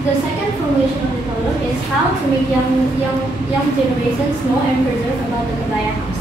The second formulation of the color is how to make young generations know and preserve about the Kebaya house.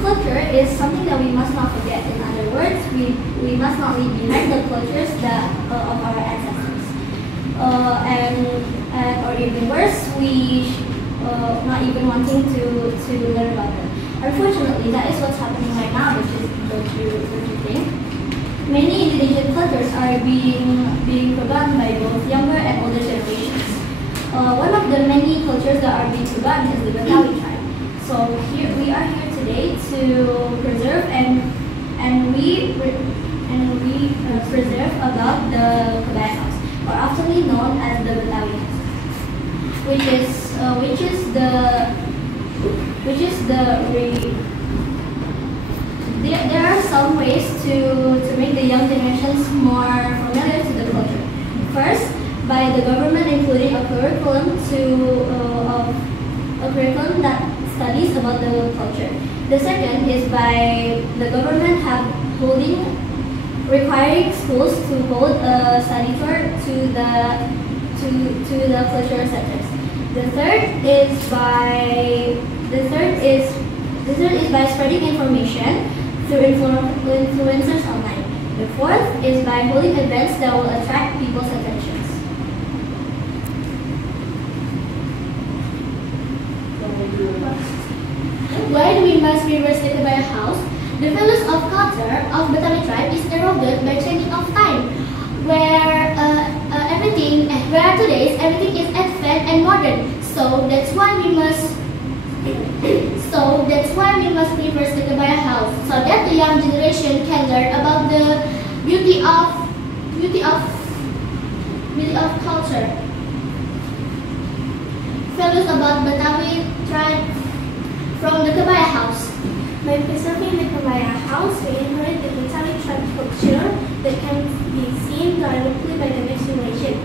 Culture is something that we must not forget. In other words, we must not leave behind the cultures of our ancestors. Or even worse, we not even wanting to learn about them. Unfortunately, that is what's happening right now, don't you think? Many Indonesian cultures are being forgotten by both younger and older generations. One of the many cultures that are being forgotten is the Betawi tribe. So we are here today to preserve and we preserve about the Kebaya house, or oftenly known as the Betawi house, there are some ways to make the young generations more familiar to the culture. First, by the government including a curriculum that studies about the culture. The second is by the government requiring schools to hold a study tour to the cultural centers. The third is by spreading information through influencers online. The fourth is by holding events that will attract people's attentions. Why do we must reverse the Kebaya house? The values of culture of Betawi tribe is eroded by changing of time, where today's everything is advanced and modern. So that's why we must reverse the Kebaya house, so that the young generation can learn about the beauty of culture. Values about Betawi tribe from the Kebaya house. By preserving the Kebaya house, we inherit the Betawi tribe culture that can be seen directly by the next generation.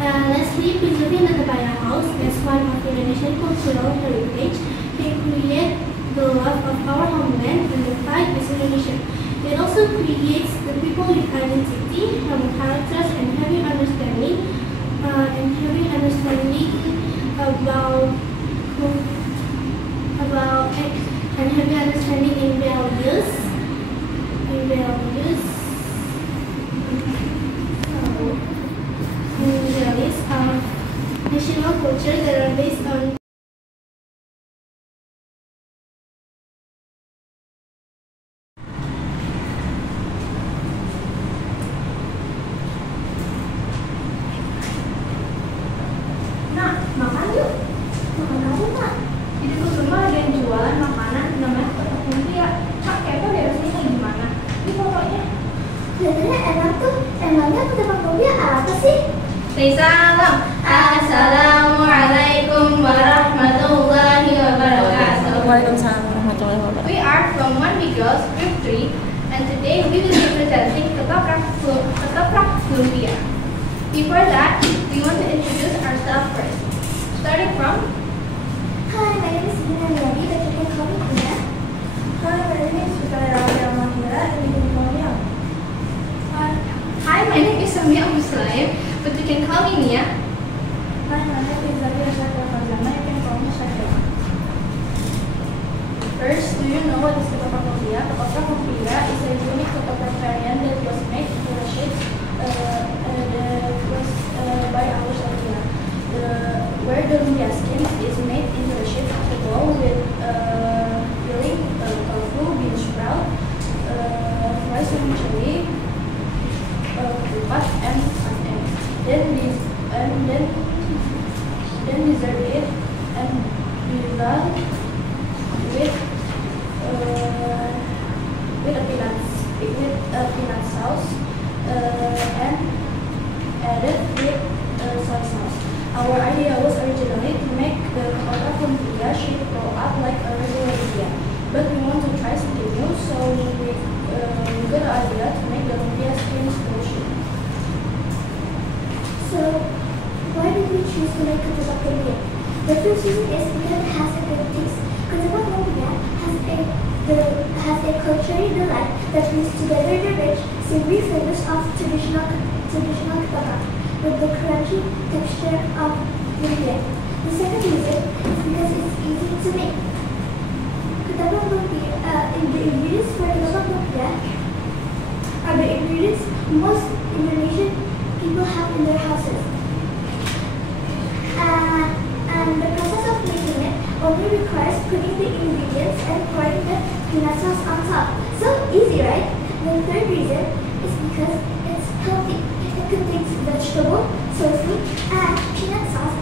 Lastly, preserving the Kebaya house as one of Indonesian cultural heritage can create the love of our homeland and the pride with Indonesia. It also creates the people with identity, having characters, and having understanding in values of national culture that are based on Makan yuk. Makan apa, Nak? Di dekat rumah ada yang jualan makanan namanya kotak lumpia. Kak, kepo deh rasanya kayak gimana. Ini pokoknya kelihatannya enak tuh. Emangnya kotak lumpia apa sih? Salam. Assalamualaikum warahmatullahi wabarakatuh. Waalaikumsalam warahmatullahi wabarakatuh. We are from 1B Girls Group 3, and today we will be presenting ketoprak lumpia. Before that, we want to introduce ourselves first. Starting from, Hi, my name is Bina Yadi, but you can call me Bina. Hi, my name is Fikaya Mahira, and you can call me Am. Hi, my name is Samia Muslim, but you can call me Mia. Hi, my name is Zakia Shakira Fazana, you can call me Shakira. First, do you know what is ketoprak lumpia? Ketoprak lumpia is a unique ketoprak variant that was made in the shape by our Shakira. Where the lumpia skin is made into the shape of a ball with filling, tofu, bean sprout, rice and chili, ketupat, and some eggs. Then dessert it and be done with a peanut sauce and added with soy sauce. Our idea was originally to make the ketoprak lumpia shape grow up like a regular lumpia, but we want to try something new, so we got the idea to make the lumpia skin still shape. So, why did we choose to make ketoprak lumpia? The first reason is because it has a good taste. Ketoprak lumpia has a culturally delight that brings together the rich, savory flavors of traditional ketoprak. with the crunchy texture of lumpia. The second reason is because it's easy to make. Ketoprak lumpia, the ingredients for ketoprak lumpia are the ingredients most Indonesian people have in their houses. And the process of making it only requires putting the ingredients and pouring the peanut sauce on top. So easy, right? The third reason is because it's healthy. It contains vegetable, tofu, and peanut sauce,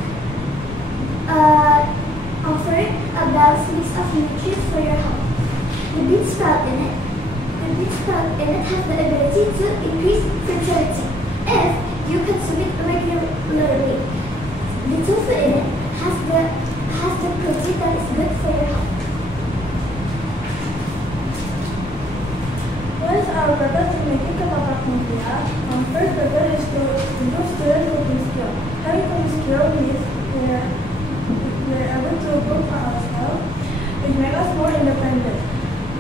offering a balanced mix of nutrients for your health. The bean sprout in it has the ability to increase fertility if you consume it regularly. The tofu in it has the protein that is good for your health. What is our purpose in making ketoprak lumpia? First purpose is to improve student cooking skill. Having cooking skill means we're able to cook for ourselves, which makes us more independent.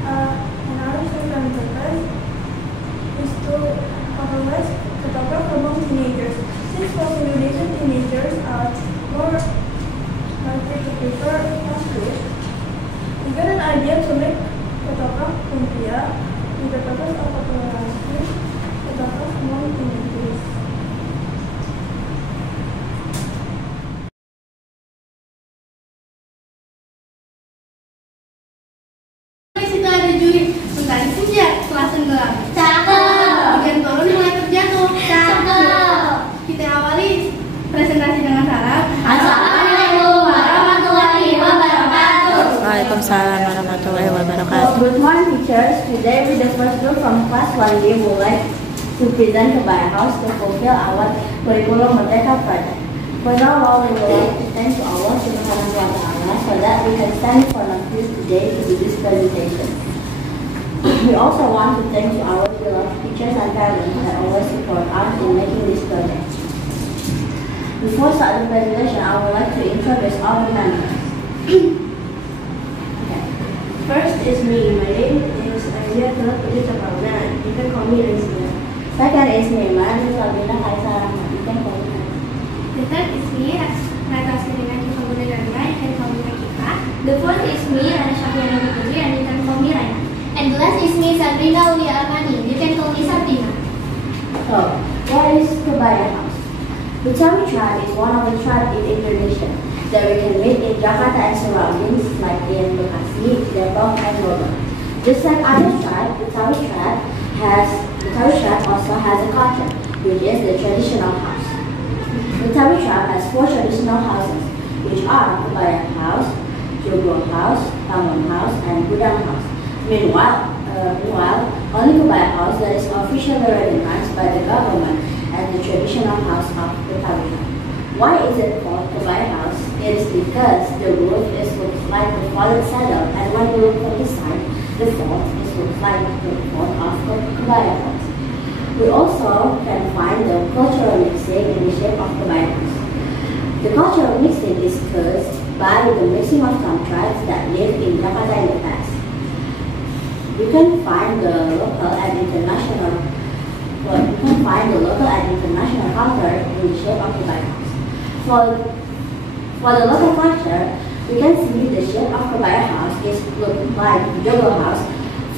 Another second purpose is to popularize ketoprak among teenagers. Since most Indonesian teenagers are more likely to prefer fast food, we got an idea to make ketoprak lumpia with the purpose of popularizing ketoprak among teenagers. Di situ ada juri mentari senja kelas tenggelam. Cakep. Hujan turun mulai terjatuh. Cakep. Kita awali presentasi dengan salam. Assalamualaikum warahmatullahi wabarakatuh. Waalaikumsalam warahmatullahi wabarakatuh. Good morning, teachers. Today, with the first group from class 1B, we would like to present Kebaya House to fulfill our curriculum Merdeka project. For now, we would like to thank to Allah Subhanahu wa Taala so that we can stand for you today to do this presentation. We also want to thank to our beloved teachers and parents that always support us in making this project. Before starting the presentation, I would like to introduce all the members. First is me. My name is Aizia Philip Udita. You can call me Aizia. Second is me. My name is Albina Kaisar. You can call me Kaisar. The third is me, Rata Serena Kifamunaganda, you can call me Rakita. The fourth is me, Rana Syafiana Putri, and you can call me Raina. And the last is me, Sabrina Uli Armani. You can call me Sabrina. So, what is Kebaya House? Betawi tribe is one of the tribes in Indonesia that we can meet in Jakarta and surroundings like in Bekasi, Depok, and Bogor. Just like other tribes, Betawi tribe also has a culture, which is the traditional house. Betawi tribe has 4 traditional houses, which are Kebaya House, Joglo House, Bangun House, and Gudang House. Meanwhile, only Kebaya House that is officially recognized by the government as the traditional house of Betawi tribe. Why is it called Kebaya House? It is because the roof looks like the fallen saddle, and when you look from the side, the fort looks like the fort of Kebaya House. We also can find the cultural mixing in the shape of Kebaya House. The cultural mixing is caused by the mixing of some tribes that lived in Jakarta in the past. You can find the local and international culture in the shape of Kebaya House. For the local culture, we can see the shape of Kebaya House is look like Joglo House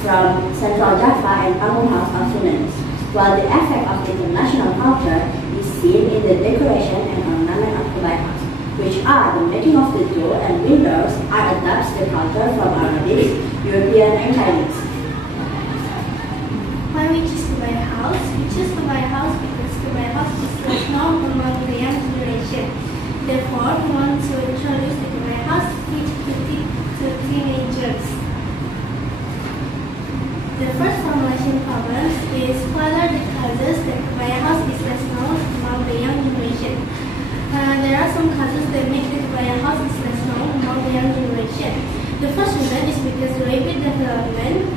from Central Java and Bangun House of Sudanese, while the effect of the international culture is seen in the decoration and ornament of Kebaya House, which are the making of the door and windows are adapts the culture from Arabic, European, and Chinese. Why we choose Kebaya House? We choose Kebaya House because Kebaya House is less known among the young generation. Therefore, we want to introduce the Kebaya House to teenagers. The first formulation problem is whether the causes that Kebaya House is less known among the young generation. There are some causes that make the Kebaya House is less known among the young generation. The first reason is because the rapid development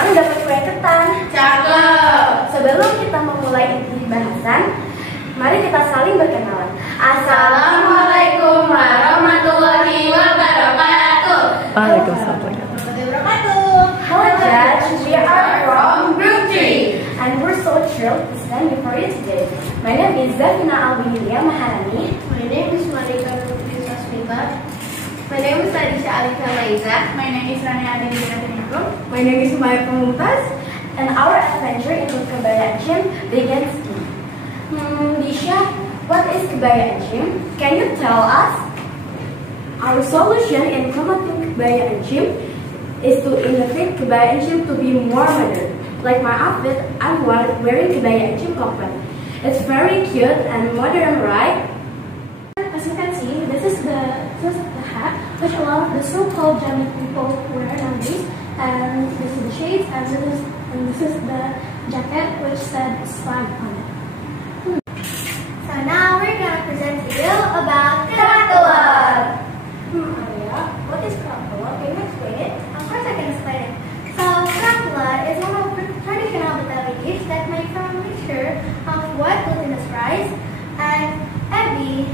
senang dapat kue ketan. Cakep. Sebelum kita memulai inti bahasan, mari kita saling berkenalan. Assalamualaikum warahmatullahi wabarakatuh. Waalaikumsalam. Hello, Judge. We are from Group 3. and we're so thrilled to stand before you today. My name is Zafina Albinia Maharani. My name is Marika Nurfisa Smita. My name is Arisha Alika Maiza. My name is Rani Adelina Teniko. My name is Maya Pamungkas, and our adventure into Kebaya Encim begins. Disha, what is Kebaya Encim? Can you tell us? Our solution in combating Kebaya Encim is to innovate Kebaya Encim to be more modern. Like my outfit, I'm wearing Kebaya Encim kompan. It's very cute and modern, right? As you can see, this is the hat which a lot of the so-called German people wear nowadays, and this is the shades, and this is the jacket which said swag on it. So now we're gonna present to you about Krakoa. Aria, what is Krakoa? Can you explain it? Of course I can explain it. So Krakoa is one of the traditional Betawi dishes that made from a mixture of white glutinous rice and ebi